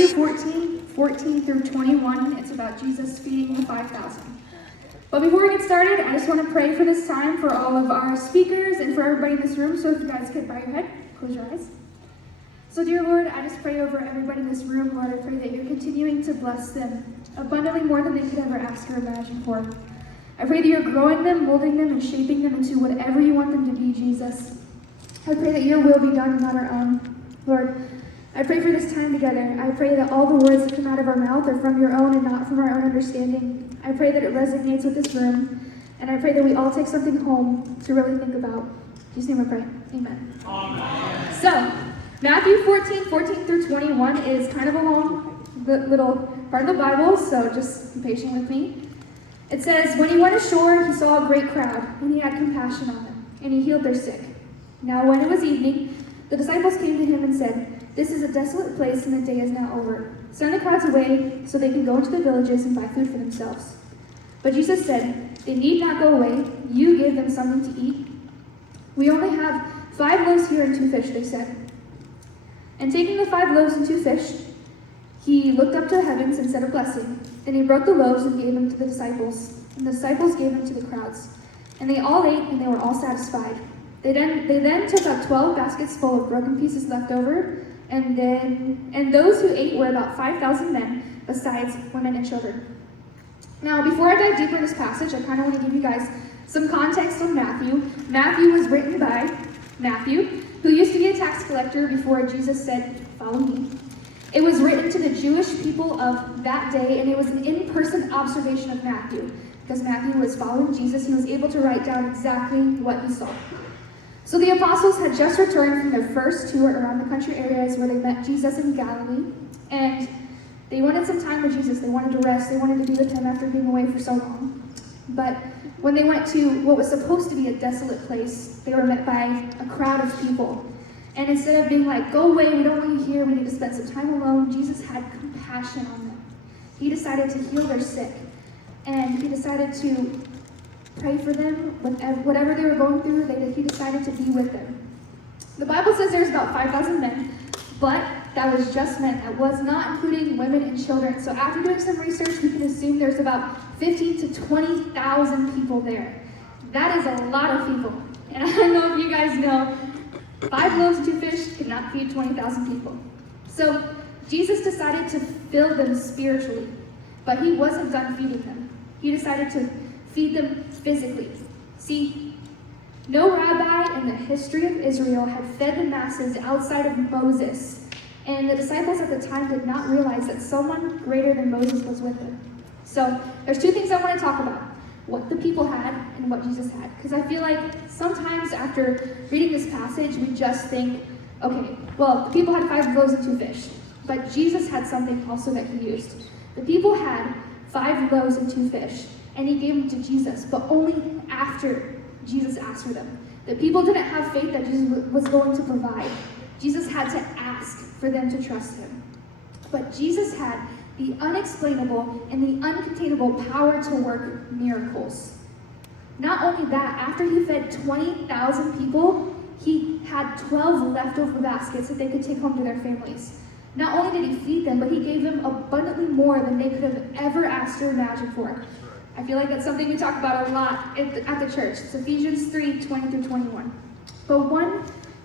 Matthew 14 through 21. It's about Jesus feeding the 5,000. But before we get started, I just want to pray for this time for all of our speakers and for everybody in this room. So if you guys could bow your head, close your eyes. So dear Lord, I just pray over everybody in this room. Lord, I pray that you're continuing to bless them abundantly more than they could ever ask or imagine for. I pray that you're growing them, molding them, and shaping them into whatever you want them to be, Jesus. I pray that your will be done and not our own. Lord, I pray for this time together. I pray that all the words that come out of our mouth are from your own and not from our own understanding. I pray that it resonates with this room, and I pray that we all take something home to really think about. In Jesus' name I pray. Amen. Amen. So, Matthew 14 through 21 is kind of a long little part of the Bible, so just be patient with me. It says, when he went ashore, he saw a great crowd, and he had compassion on them, and he healed their sick. Now when it was evening, the disciples came to him and said, this is a desolate place, and the day is now over. Send the crowds away, so they can go into the villages and buy food for themselves. But Jesus said, they need not go away. You give them something to eat. We only have 5 loaves here and 2 fish, they said. And taking the 5 loaves and 2 fish, he looked up to the heavens and said a blessing. Then he broke the loaves and gave them to the disciples. And the disciples gave them to the crowds. And they all ate, and they were all satisfied. They then took up 12 baskets full of broken pieces left over, and those who ate were about 5,000 men, besides women and children. Now, before I dive deeper in this passage, I kind of want to give you guys some context on Matthew. Matthew was written by Matthew, who used to be a tax collector before Jesus said, follow me. It was written to the Jewish people of that day, and it was an in-person observation of Matthew. Because Matthew was following Jesus, he was able to write down exactly what he saw. So the apostles had just returned from their first tour around the country areas where they met Jesus in Galilee, and they wanted some time with Jesus. They wanted to rest. They wanted to be with him after being away for so long. But when they went to what was supposed to be a desolate place, they were met by a crowd of people. And instead of being like, go away, we don't want you here, we need to spend some time alone, Jesus had compassion on them. He decided to heal their sick, and he decided to pray for them with whatever they were going through. He decided to be with them. The Bible says there's about 5,000 men, but that was just men. That was not including women and children. So after doing some research, we can assume there's about 15 to 20,000 people there. That is a lot of people. And I don't know if you guys know, 5 loaves and 2 fish could not feed 20,000 people. So Jesus decided to fill them spiritually, but he wasn't done feeding them. He decided to feed them physically. See, no rabbi in the history of Israel had fed the masses outside of Moses, and the disciples at the time did not realize that someone greater than Moses was with them. So there's 2 things I want to talk about: what the people had and what Jesus had. Because I feel like sometimes after reading this passage, we just think, okay, well, the people had 5 loaves and 2 fish, but Jesus had something also that he used. The people had 5 loaves and 2 fish, and he gave them to Jesus, but only after Jesus asked for them. The people didn't have faith that Jesus was going to provide. Jesus had to ask for them to trust him. But Jesus had the unexplainable and the uncontainable power to work miracles. Not only that, after he fed 20,000 people, he had 12 leftover baskets that they could take home to their families. Not only did he feed them, but he gave them abundantly more than they could have ever asked or imagined for. I feel like that's something we talk about a lot at the church. It's Ephesians 3, 20 through 21. But one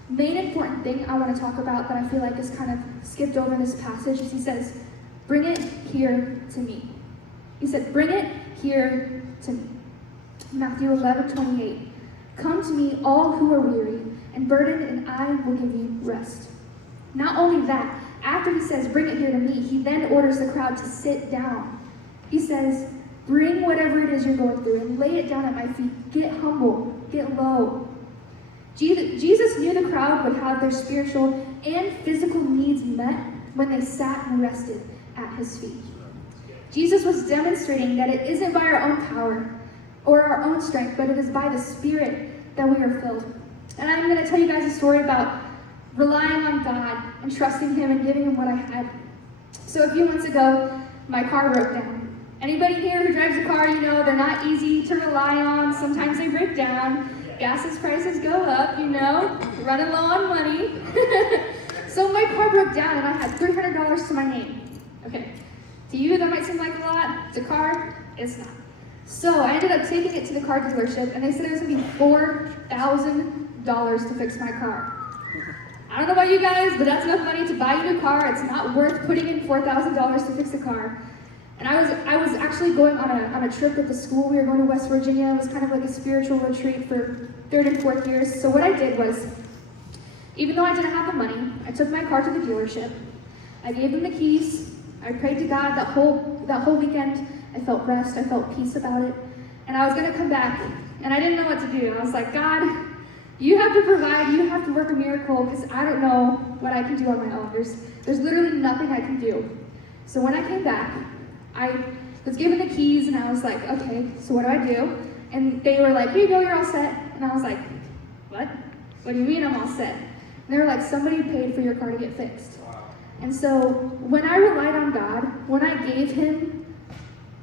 main important thing I want to talk about that I feel like is kind of skipped over in this passage is he says, bring it here to me. He said, bring it here to me. Matthew 11, 28. Come to me, all who are weary and burdened, and I will give you rest. Not only that, after he says, bring it here to me, he then orders the crowd to sit down. He says, bring whatever it is you're going through and lay it down at my feet. Get humble, get low. Jesus knew the crowd would have their spiritual and physical needs met when they sat and rested at his feet. Jesus was demonstrating that it isn't by our own power or our own strength, but it is by the Spirit that we are filled. And I'm going to tell you guys a story about relying on God and trusting him and giving him what I had. So a few months ago, my car broke down. Anybody here who drives a car, you know they're not easy to rely on. Sometimes they break down. Gas prices go up, you know. Running low on money. So my car broke down and I had $300 to my name. Okay, to you that might seem like a lot. To car, it's not. So I ended up taking it to the car dealership and they said it was gonna be $4,000 to fix my car. I don't know about you guys, but that's enough money to buy a new car. It's not worth putting in $4,000 to fix a car. And I was actually going on a trip with the school. We were going to West Virginia. It was kind of like a spiritual retreat for 3rd and 4th years. So what I did was, even though I didn't have the money, I took my car to the dealership. I gave them the keys. I prayed to God that whole weekend. I felt rest. I felt peace about it. And I was going to come back, and I didn't know what to do. I was like, God, you have to provide. You have to work a miracle because I don't know what I can do on my own. There's literally nothing I can do. So when I came back, I was given the keys, and I was like, okay, so what do I do? And they were like, here you go, you're all set. And I was like, what? What do you mean I'm all set? And they were like, somebody paid for your car to get fixed. And so when I relied on God, when I gave him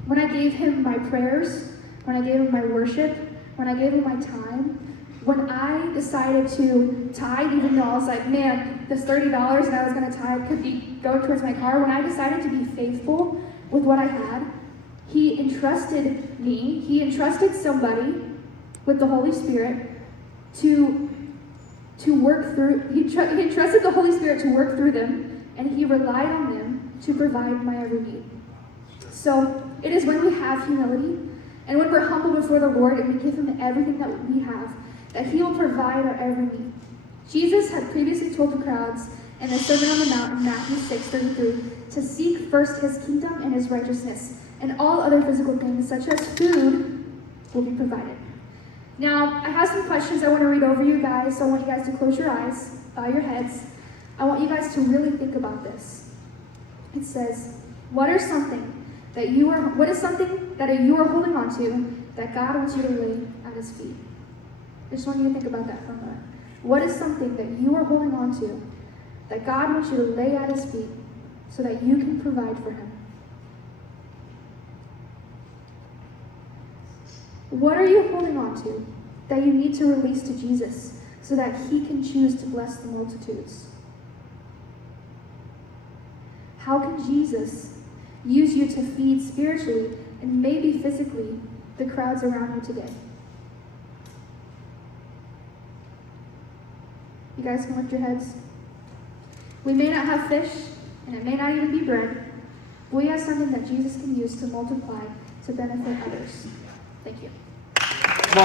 my prayers, when I gave him my worship, when I gave him my time, when I decided to tithe, even though I was like, man, this $30 that I was going to tithe could be going towards my car, when I decided to be faithful with what I had, he entrusted me, he entrusted somebody with the Holy Spirit to work through, he entrusted the Holy Spirit to work through them, and he relied on them to provide my every need. So it is when we have humility, and when we're humble before the Lord, and we give him everything that we have, that he will provide our every need. Jesus had previously told the crowds in the Sermon on the Mount in Matthew 6:33 to seek first his kingdom and his righteousness, and all other physical things, such as food, will be provided. Now, I have some questions I want to read over you guys, so I want you guys to close your eyes, bow your heads. I want you guys to really think about this. It says, what is something that you are holding on to that God wants you to lay at his feet? I just want you to think about that for a moment. What is something that you are holding on to that God wants you to lay at his feet so that you can provide for him? What are you holding on to that you need to release to Jesus so that he can choose to bless the multitudes? How can Jesus use you to feed spiritually and maybe physically the crowds around you today? You guys can lift your heads. We may not have fish, and it may not even be bread, but we have something that Jesus can use to multiply to benefit others. Thank you.